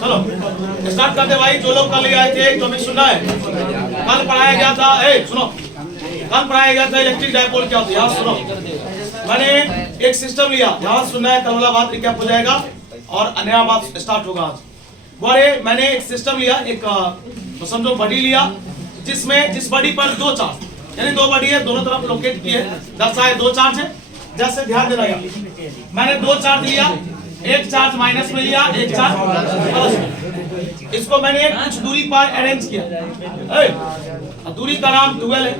चलो स्टार्ट करते भाई। जो लोग कल आए थे टॉपिक सुनना है। कल पढ़ाया गया था, सुनो, कल पढ़ाया गया था इलेक्ट्रिक डायपोल क्या होता है। यहाँ सुनो, मैंने एक सिस्टम लिया, यहाँ सुनना है, कल वाला बात रिकैप हो जाएगा और नया बात स्टार्ट होगा आज। बोले मैंने एक सिस्टम लिया, एक समझो बॉडी लिया, जिसमें जिस बॉडी पर दो चार्ज, यानी दो बॉडी है, दोनों तरफ लोकेट की है, दर्शाए दो चार्ज है। जैसे ध्यान देना, मैंने दो चार्ज लिया, एक चार्ज माइनस में लिया, एक चार्ज प्लस में। इसको मैंने कुछ दूरी पर अरेंज किया, दूरी का नाम 12 है।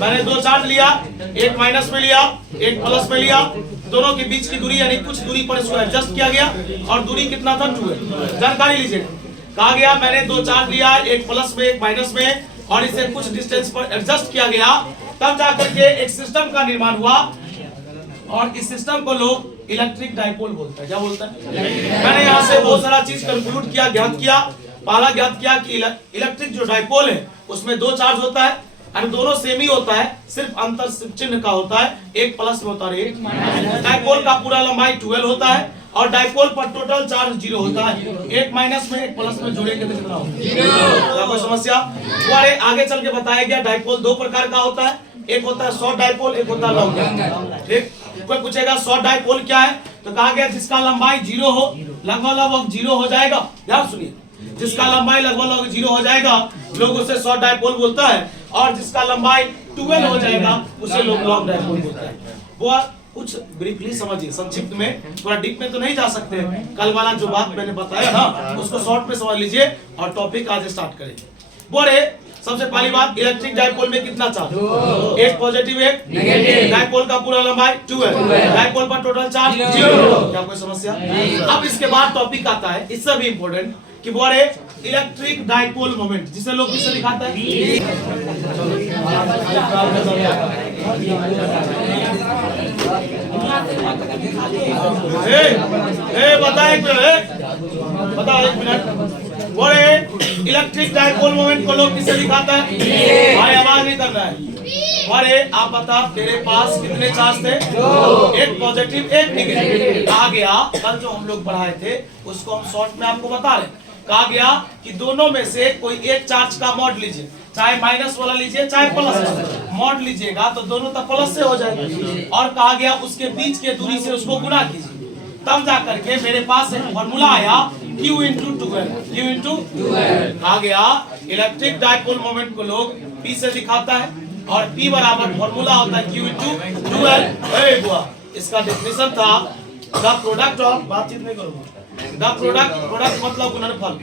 मैंने दो चार्ज लिया, एक माइनस में लिया, एक प्लस में लिया, दोनों के बीच की दूरी यानी कुछ दूरी पर इसको एडजस्ट किया गया और दूरी कितना था 12। जानकारी लीजिए, कहा गया मैंने दो चार्ज लिया, एक प्लस में एक माइनस में, और इसे कुछ डिस्टेंस पर एडजस्ट किया गया, तब जाकर के एक सिस्टम का निर्माण हुआ और इस सिस्टम को लोग इलेक्ट्रिक डायपोल बोलते हैं। क्या बोलते हैं? मैंने यहाँ से बहुत सारा चीज कंक्लूड किया, ज्ञात किया। पहला ज्ञात किया कि इलेक्ट्रिक जो डायपोल है उसमें दो चार्ज होता है और दोनों सेम ही होता है, सिर्फ अंतर चिन्ह का होता है, एक प्लस में होता है, एक माइनस। डायपोल का पूरा लंबाई 12 होता है और डायपोल पर टोटल चार्ज 0 होता है, एक माइनस में एक प्लस में जोड़ेंगे तो कितना होगा? कोई समस्या? और आगे चल के बताया गया डायपोल दो प्रकार का होता है, एक होता है शॉर्ट डायपोल, एक होता है लॉन्ग डायपोल। ठीक, कोई पूछेगा शॉर्ट डायपोल क्या है, तो कहा गया जिसका लंबाई 0 हो, लगभग 0 हो जाएगा। ध्यान सुनिए, जिसका लंबाई लगभग 0 हो जाएगा लोग उसे शॉर्ट डायपोल बोलता है, और जिसका लंबाई 12 हो जाएगा उसे लोग लॉन्ग डायपोल बोलता है। वो कुछ ब्रीफली समझिए, संक्षिप्त में, पूरा डीप में तो नहीं जा सकते। कल वाला जो बात मैंने बताया ना उसको शॉर्ट में समझ लीजिए और टॉपिक आज स्टार्ट करेंगे। बोले सबसे पहली बात, इलेक्ट्रिक डायपोल में कितना चार्ज? एक पॉजिटिव एक नेगेटिव। डायपोल का पूरा लंबाई 12, डायपोल पर टोटल चार्ज 0। क्या कोई समस्या? अब इसके बाद टॉपिक आता है, इससे भी इंपॉर्टेंट, कि बोले इलेक्ट्रिक डायपोल मोमेंट, जिसे लोग किससे दिखाते हैं? बता एक मिनट। बोले इलेक्ट्रिक डायपोल मोमेंट को लोग किससे दिखाता है? भाई आवाज नहीं करना है। अरे आप बता, तेरे पास कितने चार्ज थे? एक पॉजिटिव एक नेगेटिव। कहा गया कल जो हम लोग पढ़ाए थे उसको हम शॉर्ट में आपको बता रहे। कहा गया कि दोनों में से कोई एक चार्ज का मॉड लीजिए, चाहे माइनस वाला लीजिए चाहे प्लस मॉड लीजिएगा तो दोनों तो प्लस से हो जाएगा, और कहा गया उसके बीच के दूरी से उसको गुना कीजिए, तब जाकर के मेरे पास एक फॉर्मूला आया Q into 12। कहा गया इलेक्ट्रिक डायपोल मोमेंट को लोग P से दिखाता है और P बराबर फॉर्मूला होता है Q into 12। इसका डेफिनेशन था द प्रोडक्ट ऑफ, बातचीत नहीं करूंगा, द प्रोडक्ट मतलब गुणनफल।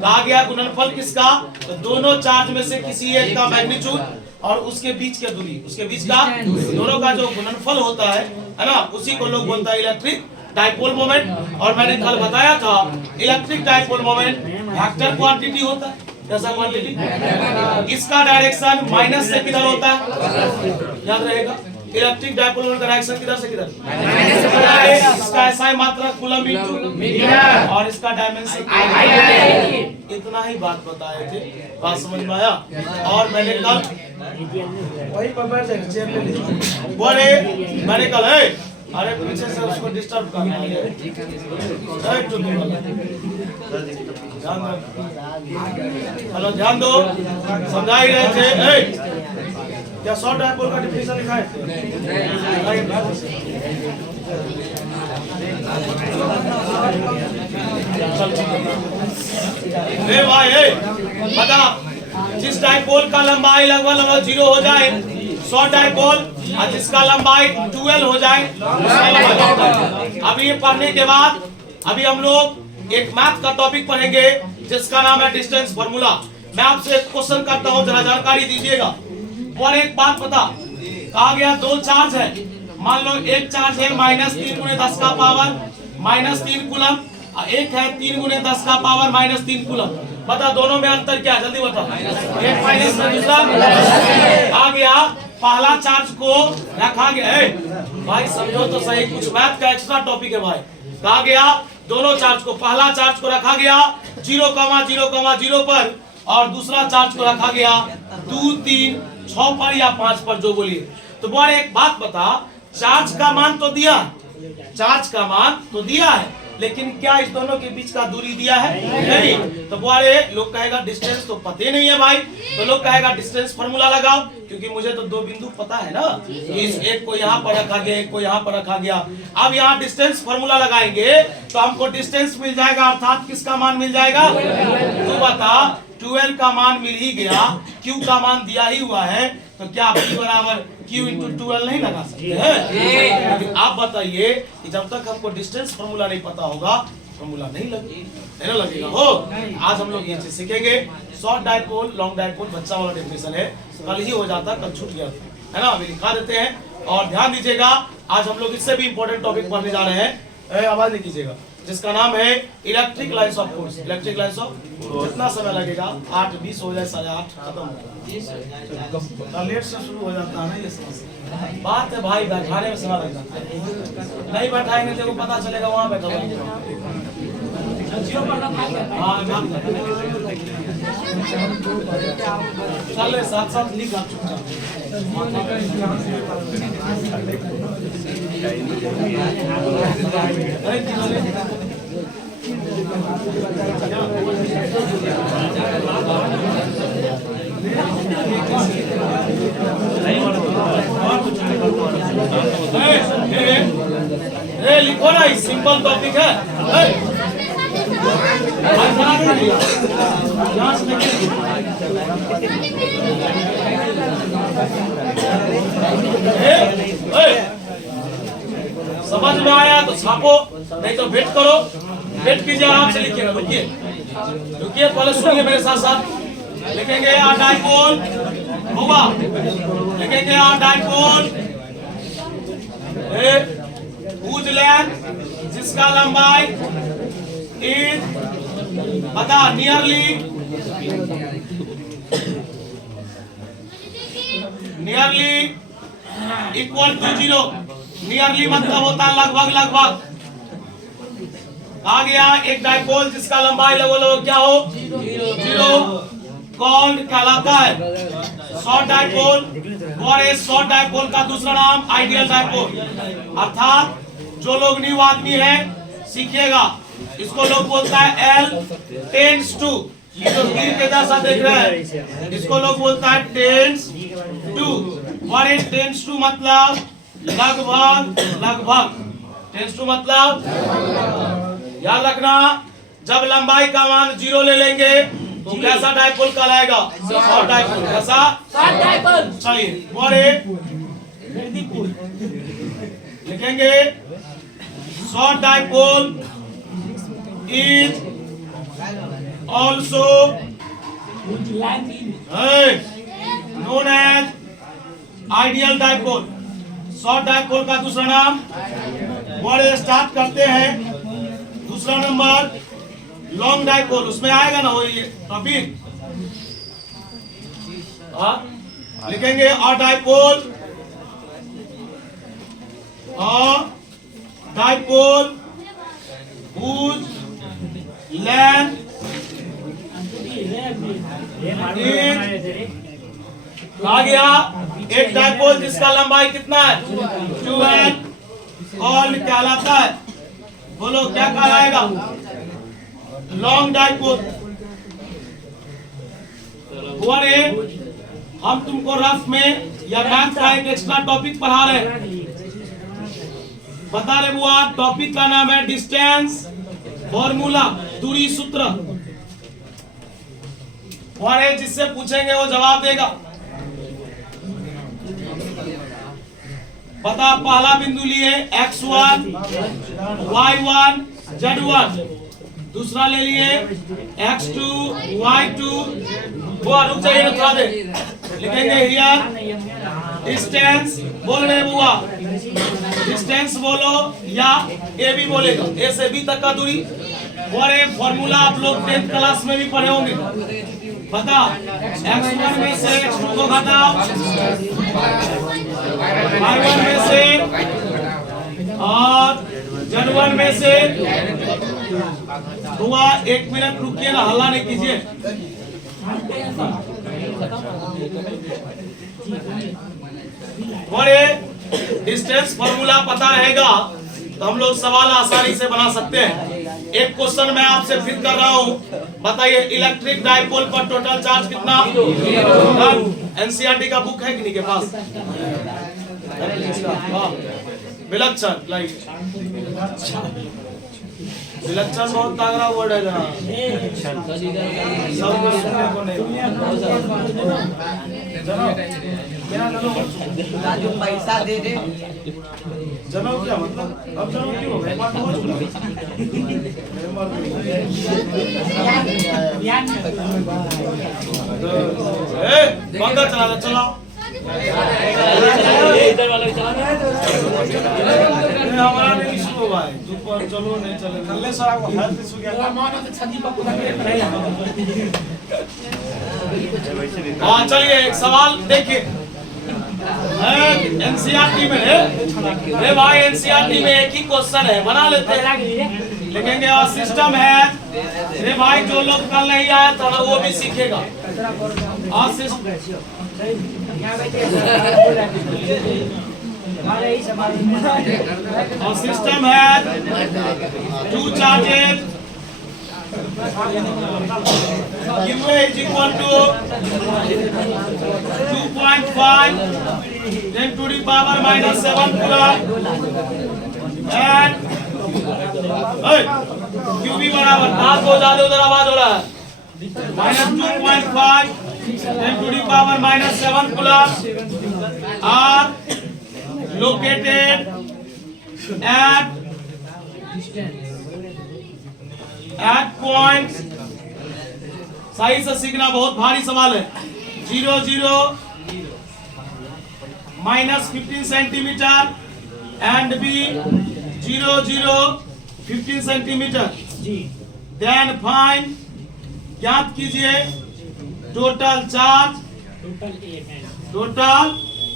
कहा गया गुणनफल किसका? तो दोनों चार्ज में से किसी एक का मैग्नीट्यूड और उसके बीच के दूरी, उसके बीच का दोनों का जो गुणनफल होता है ना, उसी को लोग बोलता है इलेक्ट्रिक डायपोल मोमेंट। और मैंने कल बताया था electric dipole moment vector quantity होता है। कैसा क्वांटिटी? इसका डायरेक्शन माइनस से किधर होता है? याद रहेगा, इलेक्ट्रिक डायपोल मोमेंट का डायरेक्शन किधर से किधर? इसका SI मात्रा कूलम मीटर और इसका डायमेंशन। इतना ही बात बताए थे, बात समझ में आया? और मैंने कल वही पर चेयर ले लीजिए। बोले मैंने कल अरे पीछे से उसको डिस्टर्ब करना है। हेलो ध्यान दो, समझा ही रहे थे। क्या शॉर्ट डायपोल का डेफिनेशन लिखा है? भाई बता, जिस डायपोल का लंबाई लगभग 0 हो जाए शॉर्ट डायपोल, और जिसका लंबाई 12 हो जाए अभी ये पढ़ने के बाद अभी हम लोग एक मैथ का टॉपिक पढ़ेंगे जिसका नाम है डिस्टेंस फार्मूला। मैं आपसे एक क्वेश्चन करता हूं, जरा जानकारी दीजिएगा। और एक बात पता, कहा गया दो चार्ज है, मान लो एक चार्ज है -3 × 10 का पावर -3 कूलम, एक है 3 × 10 का पावर -3 कूलम। बता दोनों में अंतर क्या? जल्दी बता। एक माइनस में दूसरा आ गया। पहला चार्ज को रखा गया है, भाई समझो तो सही, कुछ मैथ का एक्स्ट्रा टॉपिक है भाई। कहा गया दोनों चार्ज को, पहला चार्ज को रखा गया 0,0,0 पर और दूसरा चार्ज को रखा गया 2, 3, 6 पर या 5 पर, जो बोलिए। तो बोले एक बात बता, चार्ज का मान तो दिया, चार्ज का मान तो दिया है, लेकिन क्या इस दोनों के बीच का दूरी दिया है? नहीं। तो बोले लोग कहेगा डिस्टेंस तो पता ही नहीं है भाई, तो लोग कहेगा डिस्टेंस फार्मूला लगाओ, क्योंकि मुझे तो दो बिंदु पता है ना, इस एक को यहाँ पर रखा गया, एक को यहाँ पर रखा गया। अब यहाँ डिस्टेंस फार्मूला लगाएंगे तो हमको डिस्टेंस मिल जाएगा, अर्थात किसका मान मिल जाएगा? तू बता, 12 का मान मिल ही गया, Q का मान दिया ही हुआ है, तो क्या B बराबर Q इंटू 12 नहीं लगा सकते हैं? लेकिन आप बताइए कि जब तक हमको डिस्टेंस फार्मूला नहीं पता होगा, फार्मूला नहीं लगेगा हो। आज हम लोग ये चीज सीखेंगे। शॉर्ट डायपोल, लॉन्ग डायपोल बच्चा वाला डेफिनेशन है, कल ही हो जाता, कल छूट गया है ना, अभी लिखा देते हैं। और ध्यान दीजिएगा, आज हम लोग इससे भी इंपॉर्टेंट टॉपिक पढ़ने जा रहे हैं, आवाज नहीं कीजिएगा, जिसका नाम है electric lines of force. Electric lines of, कितना समय लगेगा? 8:20 हो जाए, 8:30 खत्म होगा, लेट से शुरू हो जाता है ना, ये समस्या बात है भाई, बैठाने में समय लग जाता है, नहीं बैठाएंगे तो पता चलेगा वहां बैठा। चल साथ साथ लिख आप चुपचाप। लिखो ना, सिंपल टॉपिक है। समझ में आया तो छापो, नहीं तो वेट करो, वेट कीजिए, आराम से लिखिएगा। रुकिए रुकिए, पहले सुनिए मेरे साथ साथ। लिखेंगे आ डायपोल होगा, लिखेंगे आ डायपोल हुज लेंथ, जिसका लंबाई इज बता नियरली इक्वल टू 0। नियरली मतलब होता है लगभग लगभग। आ गया एक डायपोल जिसका लंबाई लगभग क्या हो? 0 कौन कहलाता है? Short dipole. और इस शॉर्ट डायपोल का दूसरा नाम आइडियल डायपोल, अर्थात जो लोग न्यू आदमी है सीखिएगा, इसको लोग बोलता है L टेंस टू, ये जो तीर के जैसा देख रहे हैं इसको लोग बोलता है टेंस टू। और ये टेंस टू मतलब लगभग लगभग, टेंस टू मतलब याद रखना, जब लंबाई का मान 0 ले लेंगे तो कैसा डायपोल कहलाएगा? Short dipole. कैसा? Short dipole. चलिए बोले लिखेंगे short dipole is also known as ideal dipole। Short dipole का दूसरा नाम, और स्टार्ट करते हैं दूसरा नंबर लॉन्ग डायपोल, उसमें आएगा ना वो ये टॉपिक। लिखेंगे अ डायपोल, डायपोल whose length आ गया एक डायपोल जिसका लंबाई कितना है? 2l कौन कहलाता है? बोलो क्या कहलाएगा? Long dipole. हम तुमको रफ में या मैथ का एक एक्स्ट्रा टॉपिक पढ़ा रहे हैं, बता रहे बुआ, टॉपिक का नाम है डिस्टेंस फॉर्मूला, दूरी सूत्र। और जिससे पूछेंगे वो जवाब देगा। बता, पहला बिंदु लिए x1 y1 z1, दूसरा ले लिए x2 y2, वो रुक जाइए थोड़ा देर, लिखेंगे हियर डिस्टेंस, बोल रहे बुआ डिस्टेंस बोलो या ए भी बोलेगा, ए से बी तक का दूरी। और एक फॉर्मूला आप लोग 10th क्लास में भी पढ़े होंगे। बता, x1 में से x2 को घटाओ, y1 में से और z1 में से। हुआ, 1 मिनट रुकिए ना, हल्ला नहीं कीजिए। और डिस्टेंस फॉर्मूला पता रहेगा तो हम लोग सवाल आसानी से बना सकते हैं। एक क्वेश्चन मैं आपसे फिर कर रहा हूँ, बताइए इलेक्ट्रिक डाइपोल पर टोटल चार्ज कितना? एनसीईआरटी का बुक है किन्हीं के पास? विलक्षण, लाइक विलक्षण बहुत तगड़ा वर्ड है जरा, सब सुनने को जो पैसा दे दे जनो क्या मतलब? अब जनो क्यों? पंखा चला चलाओ। इधर वाला भी चला रहा है। हमारा नहीं शुरू हुआ है, ऊपर चलो नहीं चले कल्ले सारा को हेल्थ इशू गया। हाँ चलिए एक सवाल देखिए, एनसीईआरटी में है, अरे भाई एनसीईआरटी में एक ही क्वेश्चन है, बना लेते हैं, लिखेंगे और सिस्टम है। अरे भाई जो लोग कल नहीं आया था वो भी सीखेगा। और सिस्टम है two charges QA is equal to 2.5 10 to the power minus 7 coulomb and QB बराबर हाथ हो जाते उधर आवाज हो रहा है -2.5 10 to the power minus 7 coulomb are located at points, सही से सीखना, बहुत भारी सवाल है। 0 0 -15 centimetre and B 0 0 15 centimetre. Then find, ज्ञात कीजिए total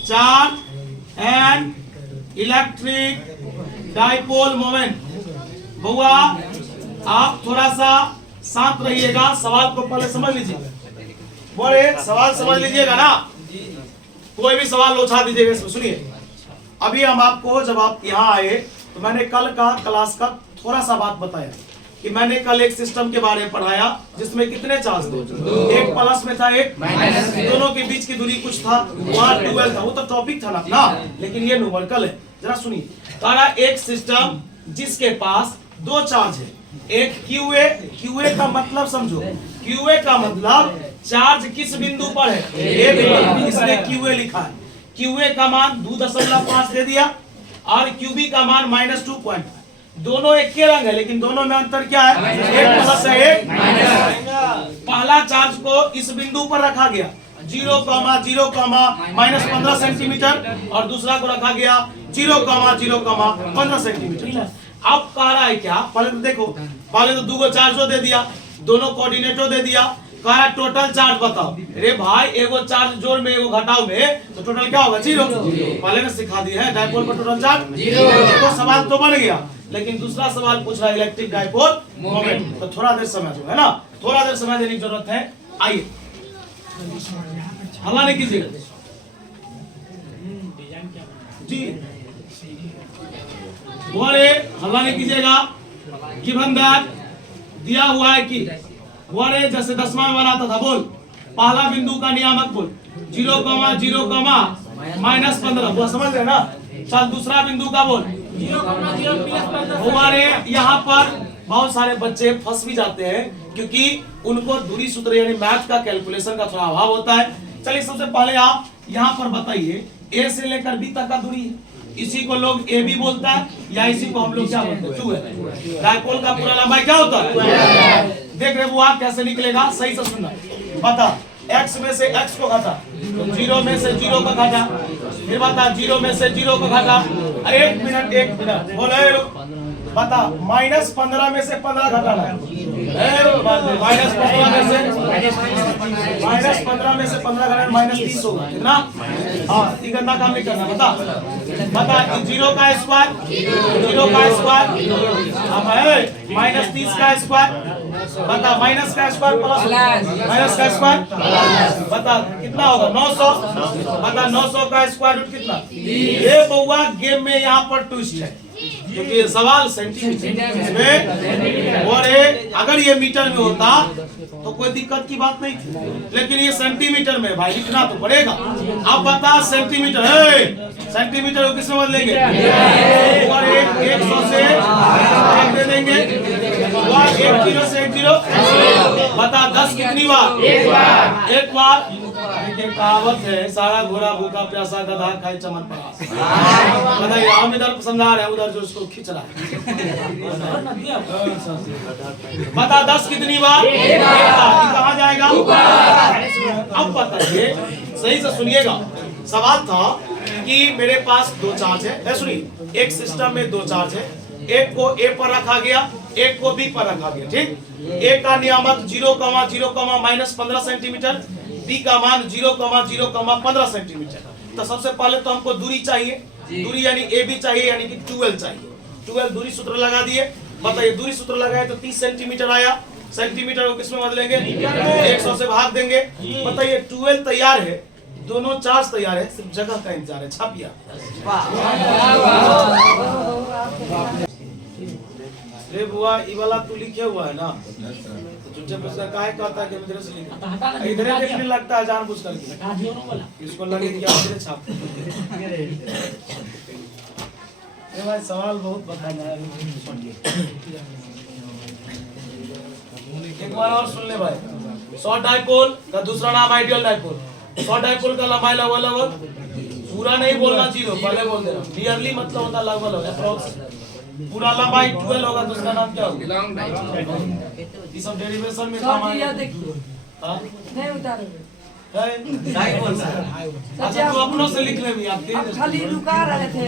charge and electric dipole moment. बुआ आप थोड़ा सा शांत रहिएगा, सवाल को पहले समझ लीजिए। बोले सवाल समझ लीजिएगा ना, कोई भी सवाल लोछा दीजिएगा इसमें। सुनिए अभी हम आपको, जब आप यहाँ आए तो मैंने कल का क्लास का थोड़ा सा बात बताया कि मैंने कल एक सिस्टम के बारे में पढ़ाया जिसमें कितने चार्ज थे, एक प्लस में था एक माइनस, दोनों के बीच की दूरी कुछ था, वहाँ डुअल था, वो तो टॉपिक था ना, लेकिन ये न्यूमेरिकल है। जरा सुनिए, तारा एक सिस्टम जिसके पास दो चार्ज है, एक QA का मतलब समझो, QA का मतलब चार्ज किस बिंदु पर है, ए बिंदु, इसलिए QA लिखा है। QA का मान 2.5 दे दिया और QB का मान -2.5। दोनों एक के रंग है लेकिन दोनों में अंतर क्या है, एक प्लस है एक माइनस। पहला चार्ज को इस बिंदु पर रखा गया 0, 0, -15 सेंटीमीटर और दूसरा को रखा गया 0, 0, 15 सेंटीमीटर। अब कह रहा है क्या, पहले तो देखो, पहले तो दो चार्जो दे दिया, दोनों कोऑर्डिनेटो दे दिया, कह रहा टोटल चार्ज बताओ। अरे भाई एगो चार्ज जोड़ में एगो घटाव में तो टोटल क्या होगा, 0। पहले ने सिखा दी है डाइपोल पर टोटल चार्ज 0। तो सवाल तो बन गया, लेकिन दूसरा सवाल पूछ रहा है इलेक्ट्रिक डाइपोल मोमेंट। तो थोड़ा देर समझो, है ना, थोड़ा देर समय देने की जरूरत है। आइए हल्ला नहीं कीजिएगा जी, बोले हल्ला नहीं कीजिएगा। गिवन दैट, दिया हुआ है कि बोले जैसे 10वां में बनाता था, बोल पहला बिंदु का नियामक बोल 0, 0, -15, वो समझ रहे ना। चल दूसरा बिंदु का बोल 0, 0 हमारे यहाँ पर बहुत सारे बच्चे फंस भी जाते हैं क्योंकि उनको दूरी सूत्र यानी मैथ का कैलकुलेशन का थोड़ा अभाव होता है। चलिए सबसे पहले आप यहाँ पर बताइए A से लेकर B तक का दूरी है, इसी को लोग ए बी बोलता है या इसी को हम लोग क्या बोलते हैं, 2 है। डाइपोल का पूरा लंबाई क्या होता है, देख रहे वो आप कैसे निकलेगा, सही से सुनना। बता x में से x को घटा, 0 में से 0 को घटा, फिर बता 0 में से 0 को घटा। एक मिनट बोले बता -15 में से 15 घटाना, -15 में से 15 घटाना -30 होगा कितना। हाँ गंदा काम नहीं करना। बता 0 का स्क्वायर, 0 का स्क्वायर अब है -30 का स्क्वायर। बता माइनस का स्क्वायर प्लस माइनस का स्क्वायर बता कितना होगा 900। बता 900 का स्क्वायर रूट कितना। ये बउआ गेम में यहाँ पर ट्विस्ट है, क्योंकि सवाल सेंटीमीटर में, और अगर ये मीटर में होता तो कोई दिक्कत की बात नहीं थी, लेकिन ये सेंटीमीटर में भाई लिखना तो पड़ेगा। अब बता सेंटीमीटर है, सेंटीमीटर को किस में बदलेंगे? और 100 से 1 दे देंगे, और 1 0 से 1 0। बता 10 कितनी बार? एक बार। एक कहावत है, सारा घोड़ा भूखा प्यासा गधा खाए चमन परास। बताइए, हम इधर समझा रहे हैं, उधर जो उसको खींच रहा है। बता 10 कितनी बार? एक बार। कहाँ जाएगा? अब बताइए, सही से सुनिएगा। सवाल था कि मेरे पास 2 चार्ज है, सुनिए, एक सिस्टम में 2 चार्ज है, एक को ए पर रखा गया, एक को बी पर रखा गया, ठीक। ए का नियामक 0,0, -15 सेंटीमीटर, बी का मान 0,0, 15 सेंटीमीटर। तो सबसे पहले तो हमको दूरी चाहिए, दूरी यानी ए बी चाहिए, यानी कि 12 चाहिए। 12 दूरी सूत्र लगा दिए। बताइए, दूरी सूत्र लगाए तो 30 सेंटीमीटर आया। सेंटीमीटर को किसमें बदलेंगे? 100 से भाग देंगे। बताइए, 12 तैयार है, दोनों चार्ज तैयार है, सिर्फ जगह का इंतजार है। छापिया रे बुआ, ये वाला तू लिखे हुआ है ना, तुझे पूछकर काहे कहता है कि इधर से लिख, इधर देखने लगता है जानबूझ करके, इसको लगे कि आप इधर छाप। ये भाई सवाल बहुत बताना है। एक बार और सुन ले भाई, शॉर्ट डाइपोल का दूसरा नाम आइडियल डाइपोल। शॉर्ट डाइपोल का लंबाई लगभग, पूरा नहीं बोलना 0, पहले बोल देना, नियरली मतलब होता लगभग, अप्रोक्स। पूरा लंबाई 12 होगा तो उसका नाम क्या होगा? ये सब डेरिवेशन में काम आएगा। हां नहीं उतारो अच्छा, तू अपनों से लिख ले भी, आप खाली रुका रहे थे।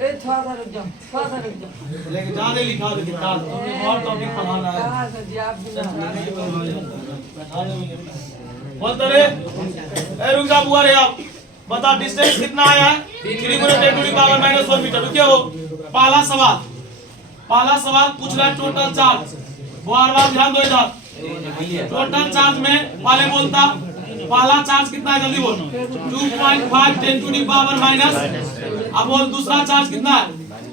ए थोड़ा सा रुक जाओ, थोड़ा सा रुक जाओ, लेकिन ज्यादा लिखा दे किताब, तुम्हें और टॉपिक पढ़ाना है। कहां से जी आप बोलते रे, ए रुक जा बुआ रे, आप बता डिस्टेंस कितना आया है? 3 × 10⁻⁻⁴ मीटर। रुके हो। पहला सवाल पूछ रहा है टोटल चार्ज। बार बार ध्यान दो इधर। टोटल चार्ज में पहले बोलता, पहला चार्ज कितना है? जल्दी बोल। 2.5 10⁻⁻। अब बोल दूसरा चार्ज कितना है?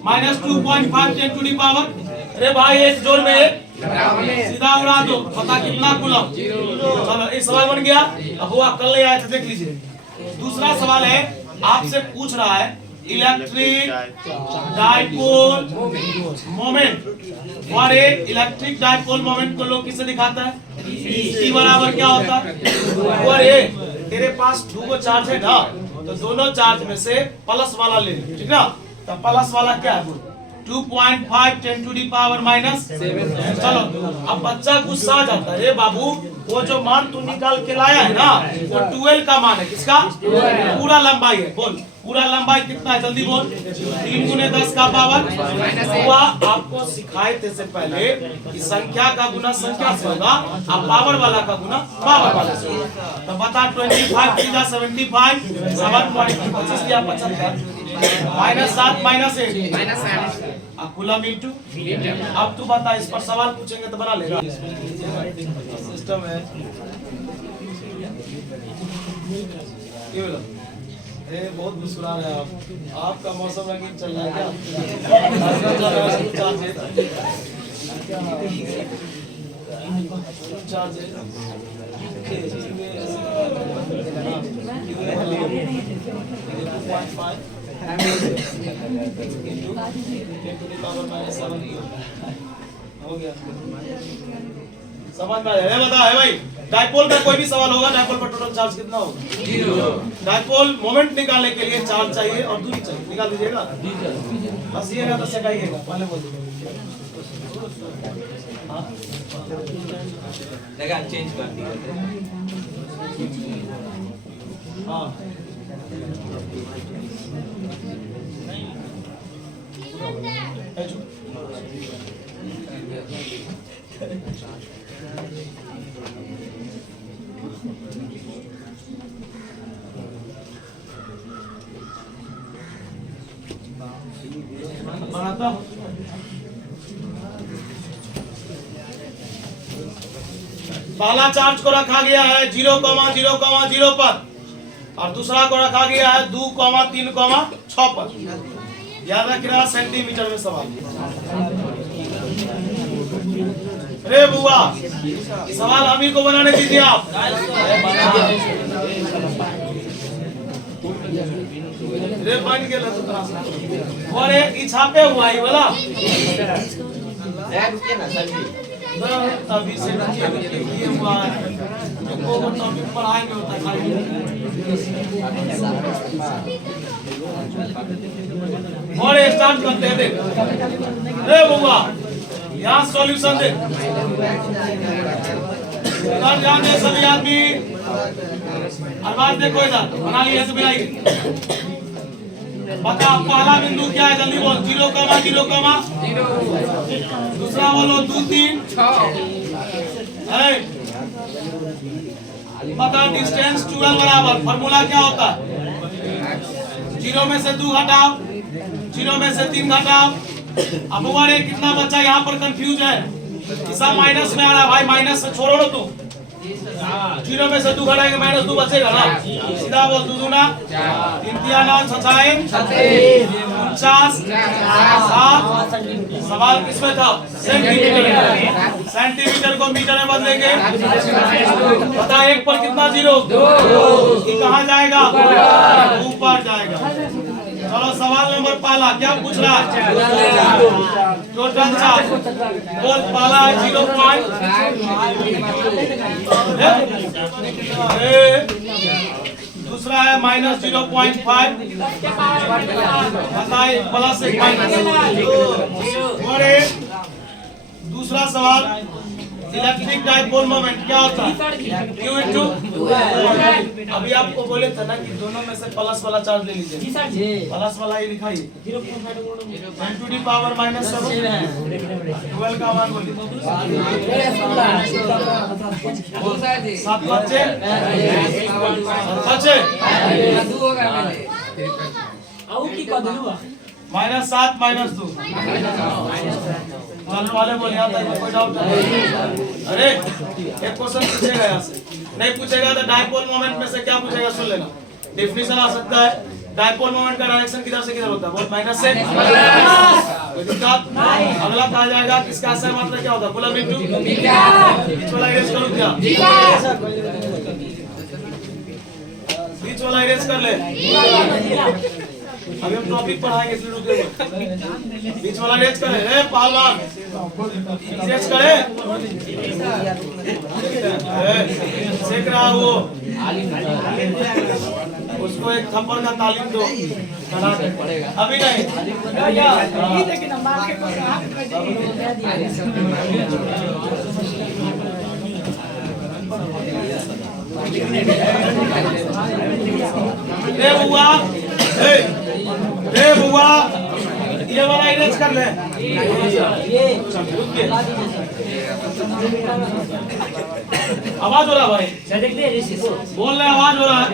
-2.5 10⁻। अरे भाई, एक जोड़ में एक सीधा उड़ा दो, पता कितना कूलम। चलो, एक सवाल बन गया। अब हुआ कल नहीं आया था, देख लीजिए। दूसरा सवाल है, आपसे पूछ रहा है इलेक्ट्रिक डाइपोल मोमेंट। और एक इलेक्ट्रिक डाइपोल मोमेंट को लोग किससे दिखाता है? E बराबर क्या होता है? और ये तेरे पास 2 चार्ज है ना, तो दोनों चार्ज में से प्लस वाला ले, ठीक ना। तो प्लस वाला क्या है? 2.5 10⁻⁻⁷। चलो, अब बच्चा गुस्सा आ जाता है, बाबू वो जो मान तू निकाल के लाया है ना, वो 12 का मान है। किसका? पूरा लंबाई है। बोल, पूरा लंबाई कितना है? जल्दी बोल। 3 × 10 का पावर। हुआ आपको सिखाए थे से पहले कि संख्या का गुना संख्या से होगा, अब पावर वाला का गुना पावर वाला से होगा। तो बता 25 3 75, 7.25 या 75, -7 -8 अब कूलम इंटू। अब तू बता, इस पर सवाल पूछेंगे तो बना लेगा। सिस्टम है ये बोलो। अरे बहुत मुस्कुरा रहे हैं आप, आपका मौसम रंगीन चल रहा है हो गया, समझ में आया? बता है भाई, डाइपोल का कोई भी सवाल होगा, डाइपोल पर टोटल चार्ज कितना होगा? 0। डाइपोल मोमेंट निकालने के लिए चार्ज चाहिए और दूरी चाहिए, निकाल दीजिएगा। हंसिएगा तो सकाइएगा, पहले बोल दीजिए। लगा चेंज कर दिया। हाँ बनाता हूँ। पहला चार्ज को रखा गया है 0,0,0 पर और दूसरा को रखा गया है 2,3,6 पर। याद रखना सेंटीमीटर में सवाल। रे बुआ सवाल हम ही को बनाने दीजिए आप। रे बन गया तो और एक इच्छा पे हुआ ही बोला अभी से ये हुआ को टॉपिक पढ़ाएंगे होता खाली और स्टार्ट करते हैं। देख रे बुआ यहाँ सॉल्यूशन दे ध्यान दे सभी आदमी। आवाज देखो इधर बना लिया तो बनाइए। बता पहला बिंदु क्या है जल्दी बोल। 0, 0, दूसरा बोलो 2, 3, 6। बता डिस्टेंस 12 बराबर फॉर्मूला क्या होता है? 0 में से 2 घटाओ, 0 में से 3 घटाओ। अब हमारे कितना बच्चा यहाँ पर कंफ्यूज है? सब माइनस में आ रहा है भाई, माइनस से छोड़ो ना तू। 0 में से 2 घटाएंगे -2 बचेगा ना। सीधा बोल 2 दूना 3 तिया 9 6 49 7। सवाल किसमें था? सेंटीमीटर। सेंटीमीटर को मीटर में बदलेंगे। बता 1 पर कितना 0? 2। ये कहाँ जाएगा? ऊपर जाएगा। चलो सवाल नंबर पहला क्या पूछ रहा है? टोटल चार्ज बोल। पहला है 0 पॉइंट, दूसरा है -0.5, बताइए प्लस एक माइनस। और दूसरा सवाल इलेक्ट्रिक डाइपोल मोमेंट क्या होता है? Q × अभी आपको बोले थे ना कि दोनों में से प्लस वाला चार्ज ले लीजिए। प्लस वाला ही लिखाइए 10⁻⁻⁷ 12 का मान बोलिए 7 बच्चे -7 -2 चल वाले बोल यहाँ तक कोई डाउट नहीं। अरे एक क्वेश्चन पूछेगा यहाँ से, नहीं पूछेगा तो डाइपोल मोमेंट में से क्या पूछेगा सुन लेना। डेफिनेशन आ सकता है डाइपोल मोमेंट का डायरेक्शन किधर से किधर होता है? बहुत माइनस से। कोई दिक्कत? अगला कहा जाएगा किसका असर मात्रा क्या होता है? बोला बिंदु बीच वाला इरेज करूँ क्या? बीच वाला इरेज कर ले। अभी हम टॉपिक पढ़ाएंगे इसलिए रुके हुए। बीच वाला रेज करे। ए पहलवान रेज करे। सीख रहा वो, उसको एक थप्पड़ का तालीम दो। अभी नहीं बुआ ये वाला इरेज कर ले। आवाज हो रहा भाई? बोल रहे आवाज हो रहा है?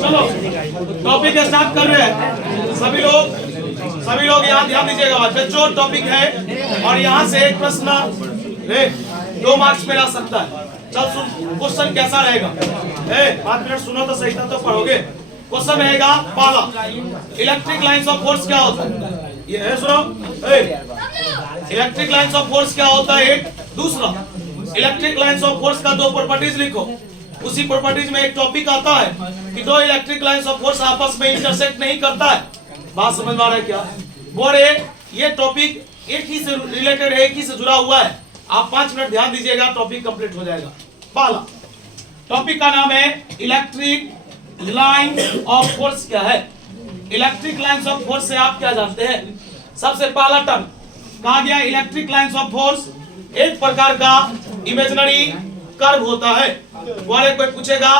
चलो टॉपिक स्टार्ट कर रहे हैं। सभी लोग यहाँ ध्यान दीजिएगा। बच्चों टॉपिक है और यहाँ से एक प्रश्न 2 मार्क्स में आ सकता है। चल सुन क्वेश्चन कैसा रहेगा। 5 मिनट सुनो तो सही तो पढ़ोगे। क्वेश्चन रहेगा पहला इलेक्ट्रिक लाइंस ऑफ फोर्स क्या होता है? ये है सुनो। इलेक्ट्रिक लाइंस ऑफ फोर्स क्या होता है? एक दूसरा इलेक्ट्रिक लाइंस ऑफ फोर्स का 2 प्रॉपर्टीज लिखो। उसी प्रॉपर्टीज में एक टॉपिक आता है कि 2 इलेक्ट्रिक लाइंस ऑफ फोर्स आपस में इंटरसेक्ट नहीं करता है। बात समझ में आ रहा है क्या? बोले ये टॉपिक एक ही से रिलेटेड है, एक ही से जुड़ा हुआ है। आप 5 मिनट ध्यान दीजिएगा, टॉपिक कंप्लीट हो जाएगा। पहला टॉपिक का नाम है इलेक्ट्रिक लाइन ऑफ फोर्स क्या है? इलेक्ट्रिक लाइंस ऑफ फोर्स से आप क्या जानते हैं? सबसे पहला टर्म कहा गया इलेक्ट्रिक लाइंस ऑफ फोर्स एक प्रकार का इमेजिनरी कर्व होता है। वाले कोई पूछेगा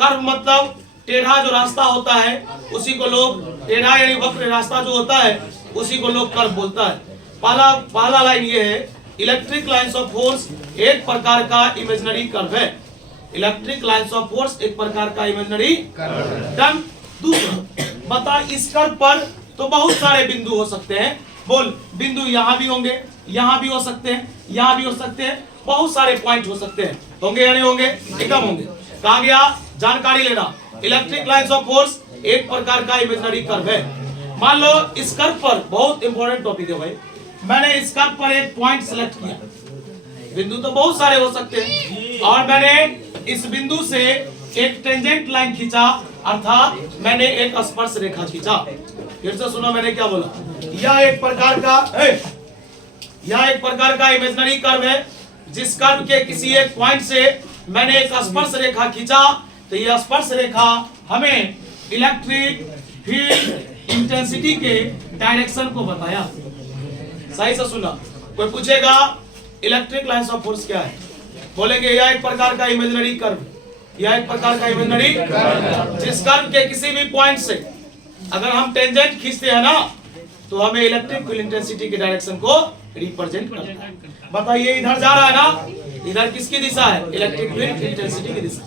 कर्व मतलब टेढ़ा जो रास्ता होता है उसी को लोग टेढ़ा यानी वक्र रास्ता जो होता है उसी को लोग कर्व बोलता है। पहला लाइन ये है इलेक्ट्रिक लाइंस ऑफ फोर्स एक प्रकार का इमेजिनरी कर्व है। इलेक्ट्रिक लाइंस ऑफ फोर्स एक प्रकार का इमेजिनरी कर्व। दूसरा बता, इस कर्व पर तो बहुत सारे बिंदु हो सकते हैं। बोल, बिंदु यहाँ भी होंगे, यहाँ भी हो सकते हैं, यहाँ भी हो सकते हैं, बहुत सारे पॉइंट हो सकते हैं। होंगे या नहीं होंगे? एकदम होंगे। कहा गया जानकारी लेना, इलेक्ट्रिक लाइन्स ऑफ फोर्स एक प्रकार का इमेजिनरी कर्व है। मान लो इस कर्व पर, बहुत इंपॉर्टेंट टॉपिक है भाई, मैंने इस कर्व पर एक पॉइंट सिलेक्ट किया, बिंदु तो बहुत सारे हो सकते हैं, और मैंने इस बिंदु से एक टेंजेंट लाइन खींचा, अर्थात मैंने एक स्पर्श रेखा खींचा। फिर से सुनो मैंने क्या बोला, यह एक प्रकार का इमेजिनरी कर्व है, जिस कर्व के किसी एक पॉइंट से मैंने एक स्पर्श रेखा खींचा, तो यह स्पर्श रेखा हमें इलेक्ट्रिक फील्ड इंटेंसिटी के डायरेक्शन को बताया। सही से सुना। कोई पूछेगा इलेक्ट्रिक लाइन्स ऑफ फोर्स क्या है, बोलेंगे यह एक प्रकार का इमेजिनरी कर्व, यह एक प्रकार का इमेजिनरी जिस कर्व के किसी भी पॉइंट से अगर हम टेंजेंट खींचते हैं ना, तो हमें इलेक्ट्रिक फील्ड इंटेंसिटी के डायरेक्शन को रिप्रेजेंट करता है। बताइए इधर जा रहा है ना, इधर किसकी दिशा है? इलेक्ट्रिक फील्ड इंटेंसिटी की दिशा।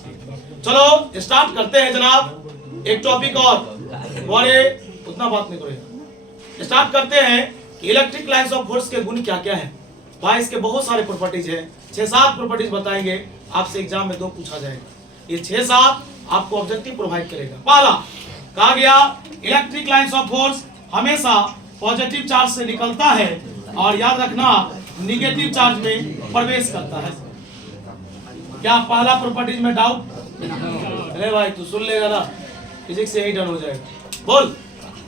चलो स्टार्ट करते हैं जनाब, एक टॉपिक और उतना बात नहीं करेगा। स्टार्ट करते हैं कि इलेक्ट्रिक लाइन्स ऑफ फोर्स के गुण क्या क्या है। भाई इसके बहुत सारे प्रॉपर्टीज है, 6-7 प्रॉपर्टीज बताएंगे, आपसे एग्जाम में 2 पूछा जाएगा। ये 6-7 आपको ऑब्जेक्टिव प्रोवाइड करेगा। पहला कहा गया इलेक्ट्रिक लाइन्स ऑफ फोर्स हमेशा पॉजिटिव चार्ज से निकलता है और याद रखना निगेटिव चार्ज में प्रवेश करता है। क्या पहला प्रॉपर्टीज में डाउट? अरे भाई तू सुन लेगा ना, फिजिक्स से ही डन हो जाएगा। बोल,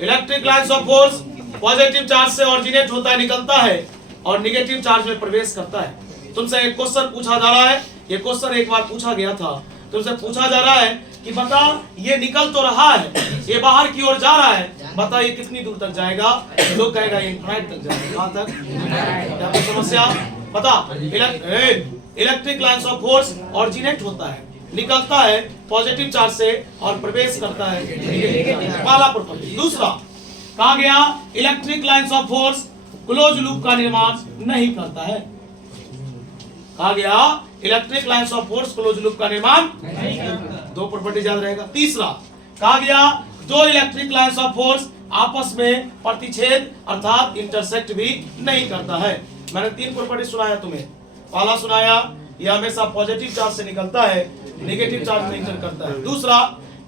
electric lines of force positive charge से ऑरिजिनेट होता है, निकलता है, और निगेटिव चार्ज में प्रवेश करता है। तुमसे एक क्वेश्चन पूछा जा रहा है, ये क्वेश्चन एक बार पूछा गया था, तुमसे पूछा जा रहा है कि बता ये निकल तो रहा है, ये बाहर की ओर जा रहा है, बता ये कितनी दूर तक जाएगा? लोग कहेगा ये इनफाइनाइट तक जाएगा। कहां तक? क्या कोई समस्या? बता, electric lines of force originate होता है, निकलता है पॉजिटिव चार्ज से और प्रवेश करता है पहला प्रॉपर्टी। दूसरा कहा गया electric lines of force close loop का निर्माण नहीं करता है। कहा गया electric lines of force close loop का निर्माण नहीं करता। 2 प्रॉपर्टी याद रहेगा। तीसरा कहा गया 2 इलेक्ट्रिक लाइन्स ऑफ फोर्स आपस में प्रतिच्छेद अर्थात इंटरसेक्ट भी नहीं करता है। मैंने 3 प्रॉपर्टी सुनाया तुम्हें। पहला सुनाया यह हमेशा पॉजिटिव चार्ज से निकलता है, नेगेटिव चार्ज में इंटर करता है। दूसरा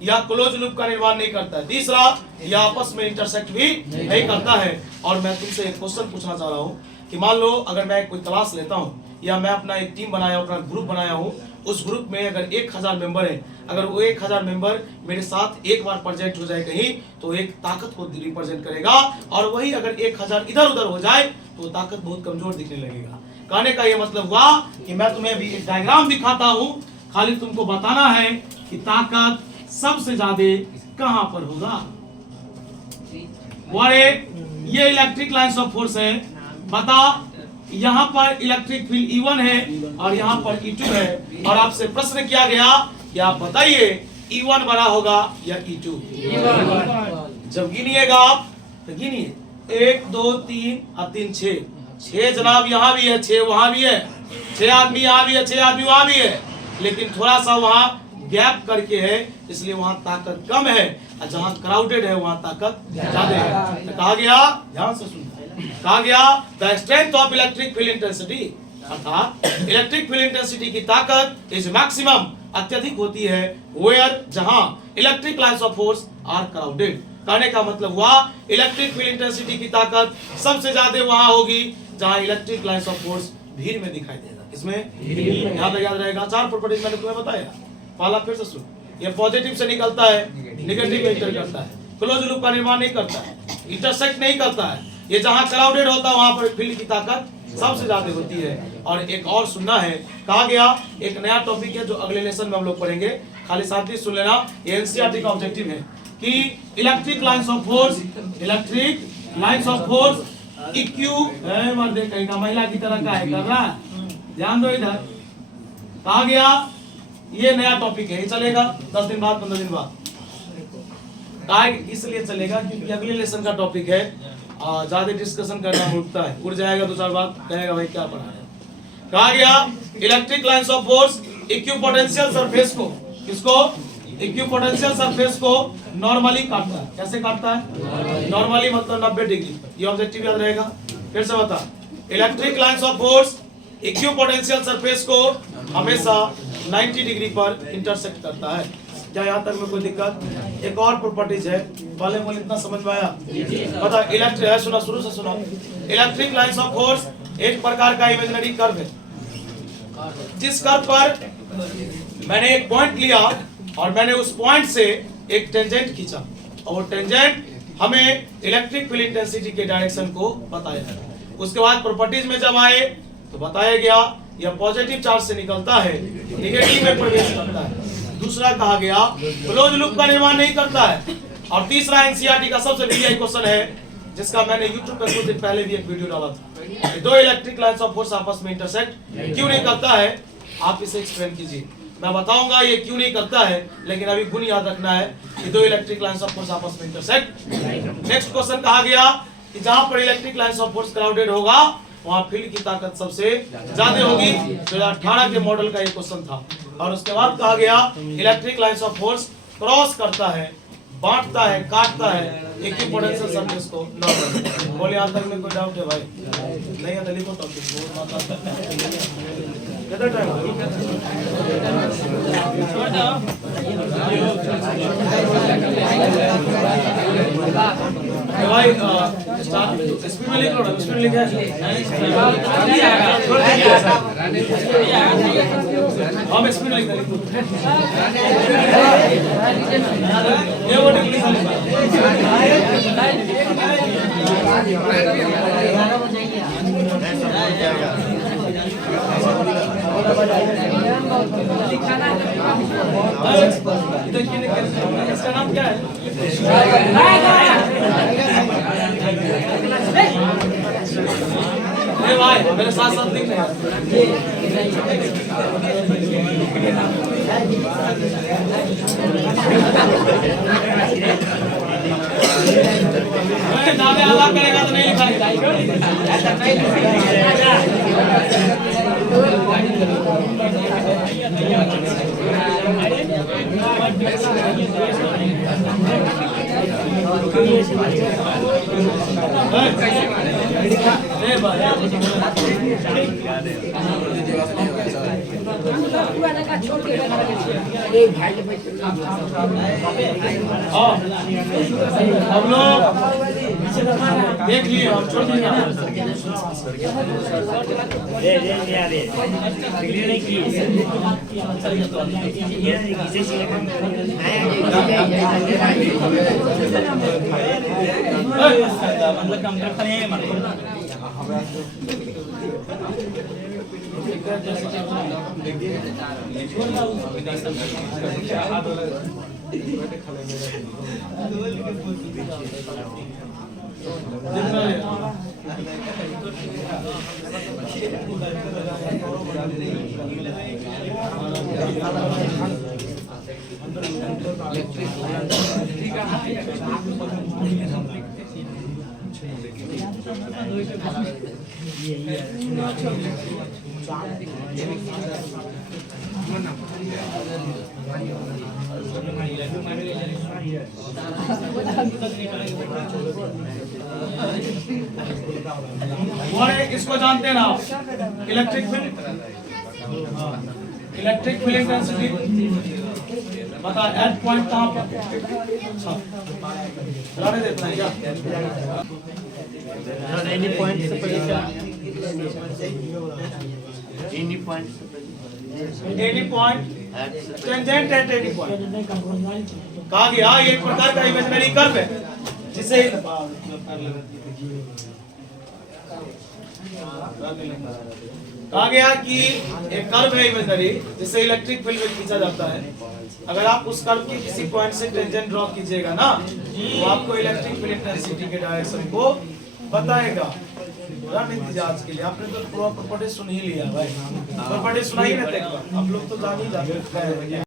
यह क्लोज लूप का निर्माण नहीं करता है। तीसरा यह आपस में इंटरसेक्ट भी नहीं करता है। और मैं तुमसे एक क्वेश्चन पूछना चाह रहा हूँ कि मान लो अगर मैं कोई क्लास लेता हूँ या मैं अपना एक टीम बनाया, अपना ग्रुप बनाया हूँ, उस ग्रुप में अगर 1000 मेंबर है, अगर वो 1000 मेंबर मेरे साथ एक बार प्रेजेंट हो जाए कहीं, तो एक ताकत को रिप्रेजेंट करेगा, और वही अगर 1000 इधर उधर हो जाए तो ताकत बहुत कमजोर दिखने लगेगा। कहने का ये मतलब हुआ कि मैं तुम्हें भी एक डायग्राम दिखाता हूँ, खाली तुमको बताना है कि ताकत सबसे ज्यादा कहां पर होगा। ये इलेक्ट्रिक लाइन्स ऑफ फोर्स है। बता, यहाँ पर इलेक्ट्रिक फील्ड E1 है और यहाँ पर E2 है, और आपसे प्रश्न किया गया कि आप बताइए E1 बड़ा होगा या E2? जब गिनिएगा आप तो गिनिए 1 2 3 और 3 6 जनाब, यहाँ भी है 6, वहां भी है 6 आदमी, यहाँ भी है 6 आदमी, वहां भी है, लेकिन थोड़ा सा वहां गैप करके है, इसलिए वहां ताकत कम है, और जहां क्राउडेड है वहां ताकत ज्यादा है। तो कहा गया, ध्यान से सुनना, कहा गया the strength of electric field intensity, अर्थात इलेक्ट्रिक फील्ड इंटेंसिटी की ताकत इज मैक्सिमम, अत्यधिक होती है, वेयर जहां electric lines of force are crowded. कहने का मतलब हुआ इलेक्ट्रिक फील्ड इंटेंसिटी की ताकत सबसे ज्यादा वहां होगी जहां इलेक्ट्रिक लाइन्स ऑफ फोर्स भीड़ में दिखाई देगा। इसमें याद रहेगा 4 प्रॉपर्टीज मैंने तुम्हें बताया। पहला फिर से सुन, ये पॉजिटिव से निकलता है, नेगेटिव में इंटर करता है, क्लोज लूप का निर्माण नहीं करता है, इंटरसेक्ट नहीं करता है, ये जहां क्राउडेड होता है वहां पर फील्ड की ताकत सबसे ज्यादा होती है। और एक और सुनना है, कहा गया एक नया टॉपिक है जो अगले लेसन में हम लोग पढ़ेंगे, खाली साथ ही सुन लेना, ये एनसीईआरटी का ऑब्जेक्टिव है कि electric lines of force, electric lines of force इक्यू मर्दे कहीं का महिला की तरह का है कर रहा है, ध्यान दो इधर। कहा गया ये नया टॉपिक है, ये चलेगा 10 दिन बाद 15 दिन बाद, इसलिए चलेगा क्योंकि अगले लेसन का टॉपिक है, ज्यादा डिस्कशन करना उठता है, उड़ जाएगा 2-4 बात, कहेगा भाई क्या पढ़ा है। कहा गया electric lines of force equipotential surface को, किसको? इक्विपोटेंशियल सरफेस को नॉर्मली काटता है। कैसे काटता है? नॉर्मली मतलब 90 डिग्री। ये ऑब्जेक्टिव याद रहेगा। फिर से बता, electric lines of force equipotential surface को हमेशा 90 डिग्री पर इंटरसेक्ट करता है। क्या यहाँ तक में कोई दिक्कत? एक और प्रॉपर्टीज है, पहले बोल इतना समझ में आया? बता, इलेक्ट्रिक है, सुना शुरू से सुना। इलेक्ट्रिक लाइंस ऑफ फोर्स एक प्रकार का इमेजिनरी कर्व है, जिस कर्व पर मैंने एक पॉइंट लिया और मैंने उस पॉइंट से एक टेंजेंट खींचा और वो टेंजेंट हमें इलेक्ट्रिक फील्ड इंटेंसिटी के डायरेक्शन को बताया। उसके बाद प्रॉपर्टीज में जब आए तो बताया गया यह पॉजिटिव चार्ज से निकलता है, नेगेटिव में प्रवेश करता है। दूसरा कहा गया क्लोज लूप का निर्माण नहीं करता है। और तीसरा एनसीईआरटी का सबसे बढ़िया क्वेश्चन है, जिसका मैंने YouTube पर कुछ दिन पहले भी एक वीडियो डाला था। दो इलेक्ट्रिक लाइंस ऑफ फोर्स आपस में इंटरसेक्ट क्यों नहीं करता है, आप इसे एक्सप्लेन कीजिए। मैं बताऊंगा ये क्यों नहीं करता है, लेकिन अभी गुण याद रखना है कि दो इलेक्ट्रिक लाइंस ऑफ फोर्स आपस में इंटरसेक्ट। नेक्स्ट क्वेश्चन कहा गया कि जहां पर electric lines of force crowded होगा वहां फील्ड की ताकत सबसे ज्यादा होगी। 2018 के मॉडल का ये क्वेश्चन था। और उसके बाद कहा गया electric lines of force cross करता है, बांटता है, काटता है इक्विपोटेंशियल सरफेस को नॉर्मल। बोले यहाँ तक में कोई डाउट है भाई? नहीं है तो लिखो टॉपिक। कितना टाइम भाई? स्पीड में लिख लो ना, स्पीड लिखा है। हम स्पीड लिख रहे ये वो इसका नाम क्या है? भाई मेरे साथ साथ लिख रहे दावे आला करेगा तो नहीं हम लोग देख लिए और छोड़ दिया। इसको जानते हैं ना आप? Electric field, electric field intensity बता एट पॉइंट कहां पर? लड़े देता है क्या? एनी पॉइंट से any point tangent at any point कहा गया। ये एक प्रकार का इमेजिनरी कर्व है, जिसे कहा गया कि एक कर्व है इमेजिनरी, जिसे इलेक्ट्रिक फील्ड में खींचा जाता है। अगर आप उस कर्व के किसी पॉइंट से टेंजेंट ड्रॉ कीजिएगा ना, तो आपको इलेक्ट्रिक फील्ड इंटेंसिटी के डायरेक्शन को बताएगा। आज के लिए आपने तो प्रॉपर्टी सुन ही लिया भाई, प्रॉपर्टी सुनाई ना, आप लोग तो जान ही जाते हैं।